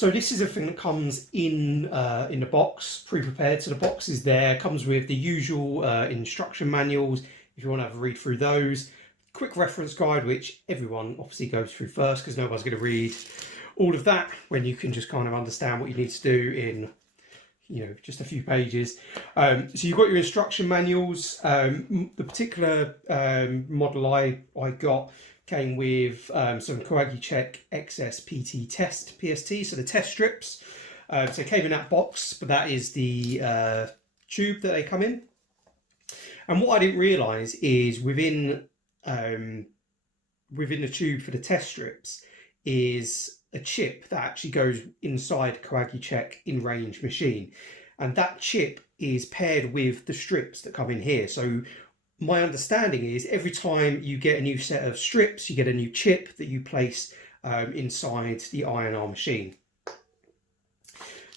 So this is everything that comes in the box, pre-prepared. So the box is there, comes with the usual instruction manuals if you want to have a read through those. Quick reference guide, which everyone obviously goes through first because nobody's going to read all of that when you can just kind of understand what you need to do in, you know, just a few pages. So you've got your instruction manuals. The particular model I got came with some CoaguChek XS PT test PST, so the test strips. So it came in that box, but that is the tube that they come in. And what I didn't realise is within the tube for the test strips is a chip that actually goes inside CoaguChek in-range machine, and that chip is paired with the strips that come in here. So my understanding is every time you get a new set of strips, you get a new chip that you place inside the INR machine.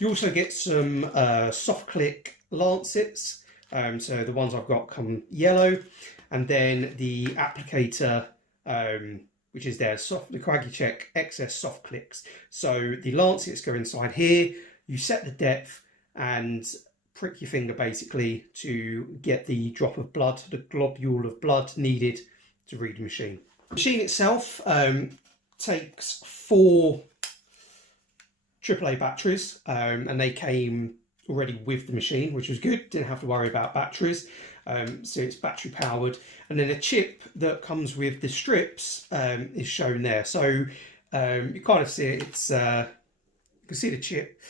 You also get some soft click lancets. So the ones I've got come yellow, and then the applicator, which is there, the CoaguChek XS soft clicks. So the lancets go inside here, you set the depth and prick your finger basically to get the drop of blood, the globule of blood needed to read the machine. The machine itself takes 4 AAA batteries, and they came already with the machine, which was good, didn't have to worry about batteries. So it's battery powered, and then a chip that comes with the strips is shown there. So you kind of see it, it's you can see the chip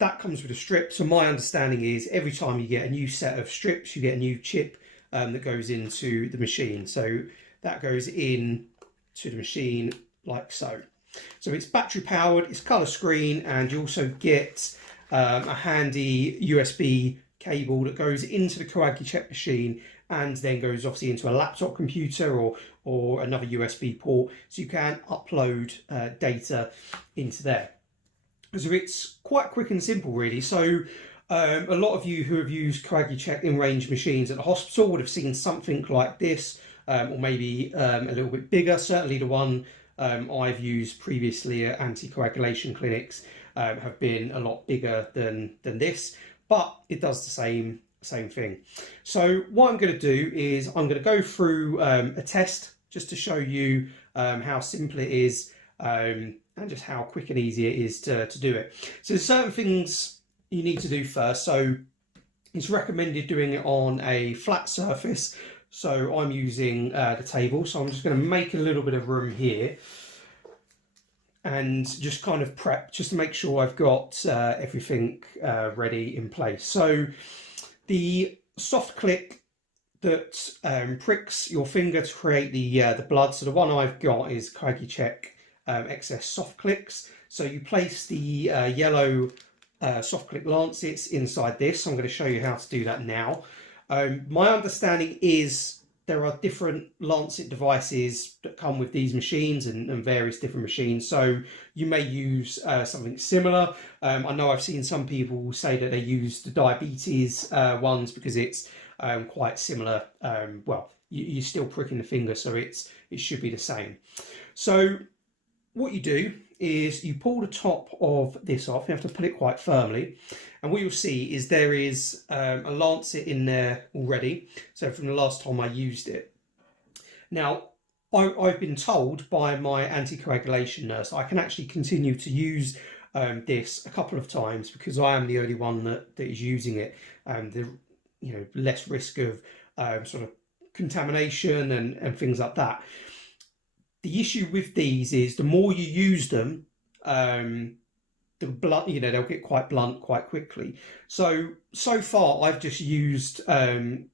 that comes with a strip. So my understanding is every time you get a new set of strips, you get a new chip that goes into the machine. So that goes in to the machine like so. So it's battery powered, it's colour screen, and you also get a handy USB cable that goes into the CoaguChek machine and then goes obviously into a laptop computer or another USB port, so you can upload data into there. So it's quite quick and simple really. So a lot of you who have used CoaguChek in-range machines at the hospital would have seen something like this, or maybe a little bit bigger. Certainly the one I've used previously at anticoagulation clinics have been a lot bigger than this, but it does the same thing. So what I'm going to do is I'm going to go through a test just to show you how simple it is and just how quick and easy it is to do it. So there's certain things you need to do first. So it's recommended doing it on a flat surface. So I'm using the table, so I'm just going to make a little bit of room here and just kind of prep just to make sure I've got everything ready in place. So the soft click that pricks your finger to create the blood, so the one I've got is CoaguChek XS soft clicks. So you place the yellow soft click lancets inside this. So I'm going to show you how to do that now. My understanding is there are different lancet devices that come with these machines and various different machines. So you may use something similar. I know I've seen some people say that they use the diabetes ones because it's quite similar. Well, you're still pricking the finger, so it should be the same. So what you do is you pull the top of this off. You have to pull it quite firmly, and what you'll see is there is a lancet in there already, so from the last time I used it. Now I've been told by my anticoagulation nurse I can actually continue to use this a couple of times because I am the only one that is using it. The less risk of sort of contamination and things like that. The issue with these is the more you use them, the blunt, they'll get quite blunt quite quickly. So far I've just used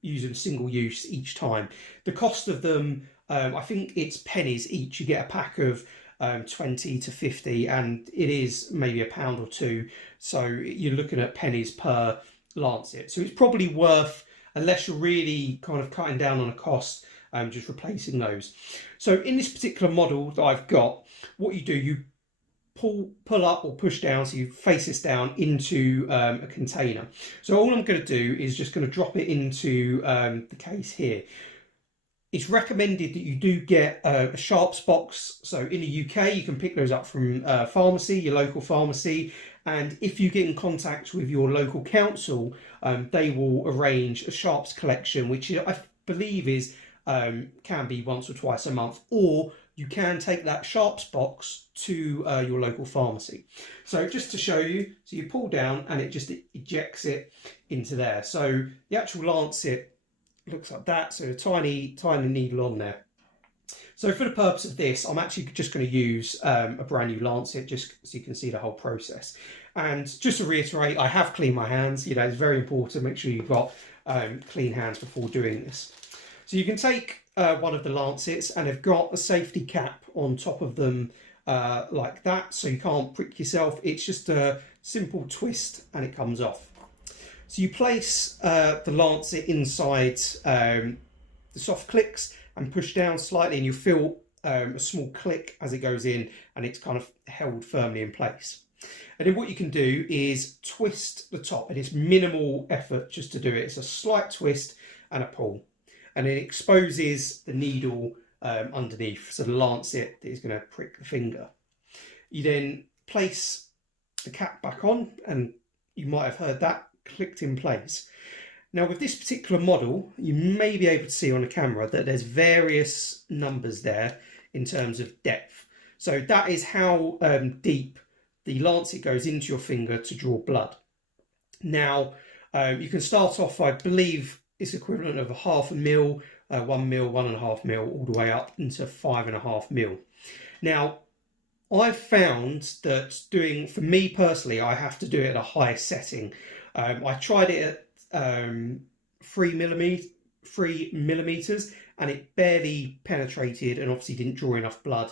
using single use each time. The cost of them, I think it's pennies each. You get a pack of 20 to 50, and it is maybe £1 or £2. So you're looking at pennies per lancet. So it's probably worth, unless you're really kind of cutting down on a cost, just replacing those. So in this particular model that I've got, what you do, you pull up or push down, so you face this down into a container. So all I'm going to do is just going to drop it into the case here. It's recommended that you do get a sharps box. So in the UK, you can pick those up from pharmacy, your local pharmacy. And if you get in contact with your local council, they will arrange a sharps collection, which I believe is can be once or twice a month, or you can take that sharps box to your local pharmacy. So just to show you, so you pull down and it just ejects it into there. So the actual lancet looks like that, so a tiny needle on there. So for the purpose of this, I'm actually just going to use a brand new lancet, just so you can see the whole process. And just to reiterate, I have cleaned my hands. You know, it's very important, make sure you've got clean hands before doing this. So you can take one of the lancets, and they've got a safety cap on top of them like that, so you can't prick yourself. It's just a simple twist and it comes off. So you place the lancet inside the soft clicks and push down slightly, and you feel a small click as it goes in, and it's kind of held firmly in place. And then what you can do is twist the top, and it's minimal effort just to do it. It's a slight twist and a pull, and it exposes the needle underneath, so the lancet that is going to prick the finger. You then place the cap back on, and you might have heard that clicked in place. Now with this particular model, you may be able to see on the camera that there's various numbers there in terms of depth. So that is how deep the lancet goes into your finger to draw blood. Now you can start off, I believe it's equivalent of a 0.5 mil, 1 mil, 1.5 mil, all the way up into 5.5 mil. Now I've found that for me personally, I have to do it at a high setting. I tried it at 3 millimeters, and it barely penetrated and obviously didn't draw enough blood.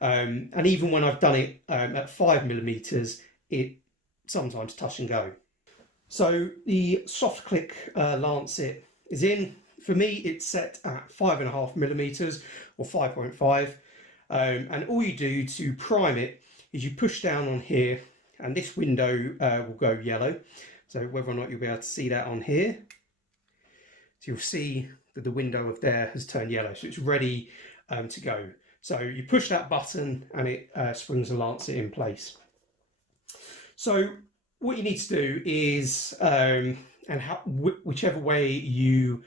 And even when I've done it at 5 millimeters, it sometimes touch and go. So the soft click lancet is in. For me, it's set at 5.5 millimeters or 5.5. And all you do to prime it is you push down on here, and this window will go yellow. So whether or not you'll be able to see that on here. So you'll see that the window of there has turned yellow, so it's ready to go. So you push that button and it springs the lancet in place. So what you need to do is, whichever way you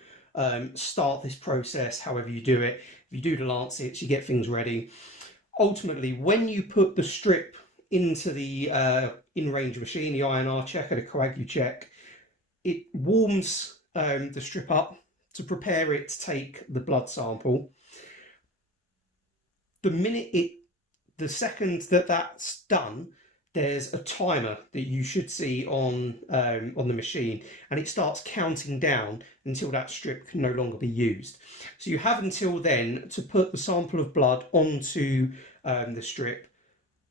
start this process, however you do it, if you do the lancets, you get things ready. Ultimately, when you put the strip into the in-range machine, the INR check or the CoaguChek, it warms the strip up to prepare it to take the blood sample. The second that that's done, there's a timer that you should see on the machine, and it starts counting down until that strip can no longer be used. So you have until then to put the sample of blood onto the strip.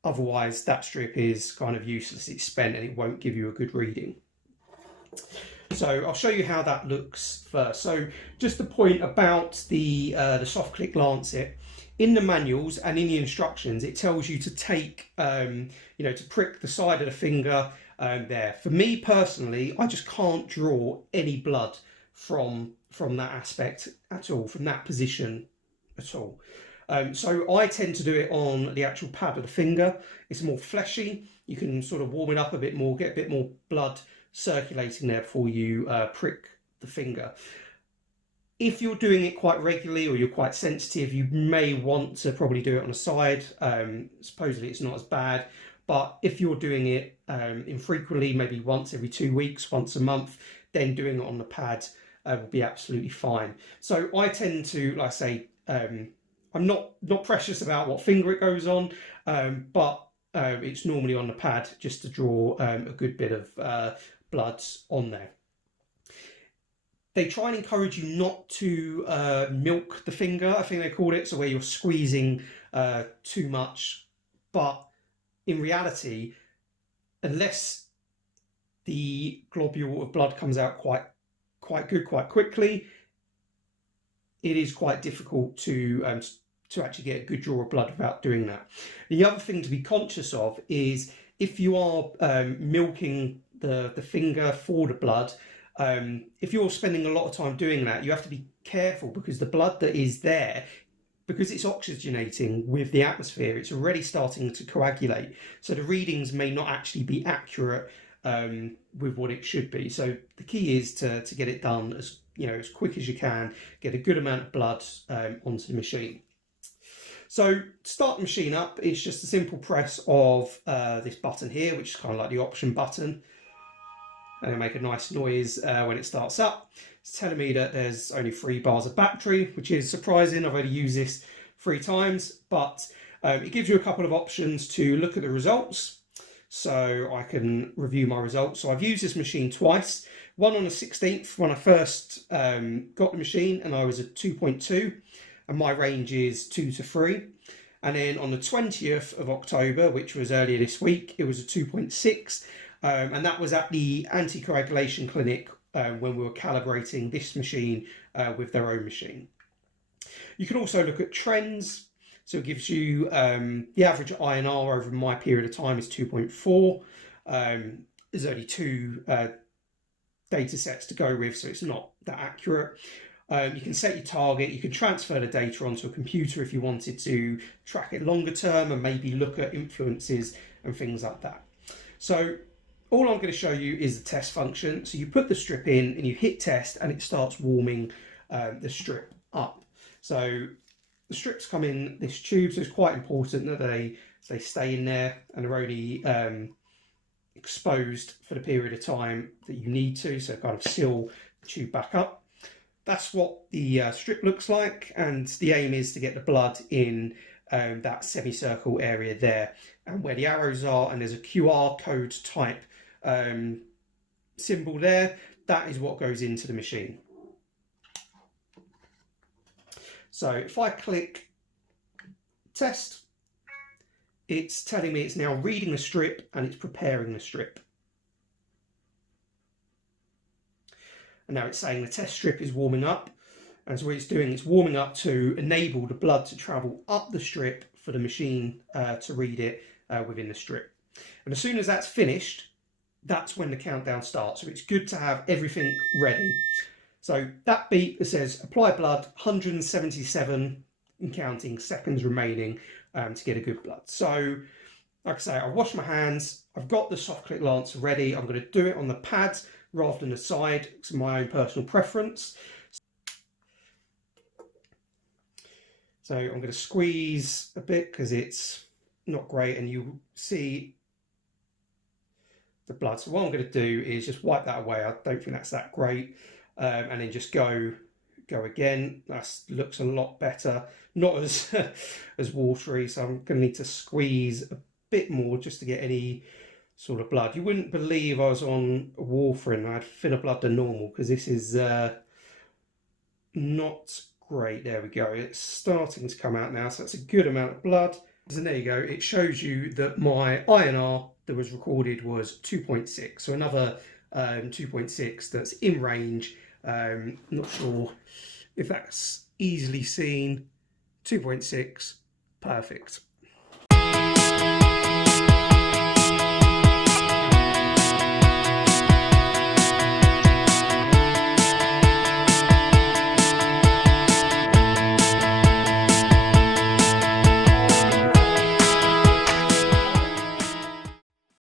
Otherwise, that strip is kind of useless. It's spent and it won't give you a good reading. So I'll show you how that looks first. So just the point about the soft click lancet. In the manuals and in the instructions, it tells you to take, to prick the side of the finger there. For me personally, I just can't draw any blood from that aspect at all, from that position at all. So I tend to do it on the actual pad of the finger. It's more fleshy. You can sort of warm it up a bit more, get a bit more blood circulating there before you prick the finger. If you're doing it quite regularly or you're quite sensitive, you may want to probably do it on the side. Supposedly it's not as bad, but if you're doing it infrequently, maybe once every 2 weeks, once a month, then doing it on the pad will be absolutely fine. So I tend to, like I say, I'm not precious about what finger it goes on, but it's normally on the pad just to draw a good bit of blood on there. They try and encourage you not to milk the finger, I think they call it, so where you're squeezing too much. But in reality, unless the globule of blood comes out quite quickly, it is quite difficult to actually get a good draw of blood without doing that. The other thing to be conscious of is if you are milking the finger for the blood, If you're spending a lot of time doing that, you have to be careful, because the blood that is there, because it's oxygenating with the atmosphere, it's already starting to coagulate. So the readings may not actually be accurate with what it should be. So the key is to get it done as as quick as you can, get a good amount of blood onto the machine. So to start the machine up, it's just a simple press of this button here, which is kind of like the option button. And it'll make a nice noise when it starts up. It's telling me that there's only 3 bars of battery, which is surprising. I've only used this 3 times, but it gives you a couple of options to look at the results. So I can review my results. So I've used this machine twice. One on the 16th when I first got the machine, and I was at 2.2, and my range is 2 to 3. And then on the 20th of October, which was earlier this week, it was a 2.6. And that was at the anticoagulation clinic when we were calibrating this machine with their own machine. You can also look at trends. So it gives you the average INR over my period of time is 2.4. There's only 2 data sets to go with, so it's not that accurate. You can set your target, you can transfer the data onto a computer if you wanted to track it longer term and maybe look at influences and things like that. So all I'm going to show you is the test function. So you put the strip in and you hit test, and it starts warming the strip up. So the strips come in this tube, so it's quite important that they stay in there and are only exposed for the period of time that you need to, so kind of seal the tube back up. That's what the strip looks like, and the aim is to get the blood in that semicircle area there, and where the arrows are, and there's a QR code type symbol there, that is what goes into the machine. So if I click test, it's telling me it's now reading the strip and it's preparing the strip. And now it's saying the test strip is warming up. And so what it's doing, it's warming up to enable the blood to travel up the strip for the machine to read it within the strip. And as soon as that's finished, that's when the countdown starts. So it's good to have everything ready. So that beep that says apply blood, 177 and counting seconds remaining to get a good blood. So like I say, I wash my hands, I've got the soft click lancer ready. I'm going to do it on the pads rather than the side. It's my own personal preference. So I'm going to squeeze a bit because it's not great, and you see the blood. So what I'm going to do is just wipe that away. I don't think that's that great. And then just go again. That looks a lot better, not as as watery. So I'm going to need to squeeze a bit more just to get any sort of blood. You wouldn't believe I was on warfarin. I had thinner blood than normal, because this is not great. There we go. It's starting to come out now, so that's a good amount of blood. And there you go. It shows you that my INR that was recorded was 2.6. So another 2.6 that's in range. Not sure if that's easily seen. 2.6, perfect.